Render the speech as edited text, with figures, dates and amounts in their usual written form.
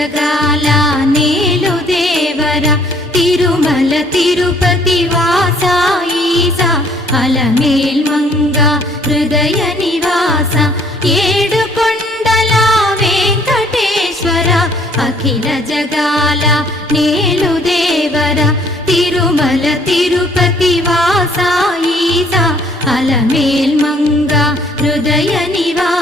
జగాల నేలు దేవర తిరుమల తిరుపతి వాస ఈసా అలమేల్ మంగ హృదయ నివాస ఏడు కొండల వెంకటేశ్వర అఖిల జగాల నేలు దేవర తిరుమల తిరుపతి వాస ఈసా అలమేల్ మంగ హృదయ నివాస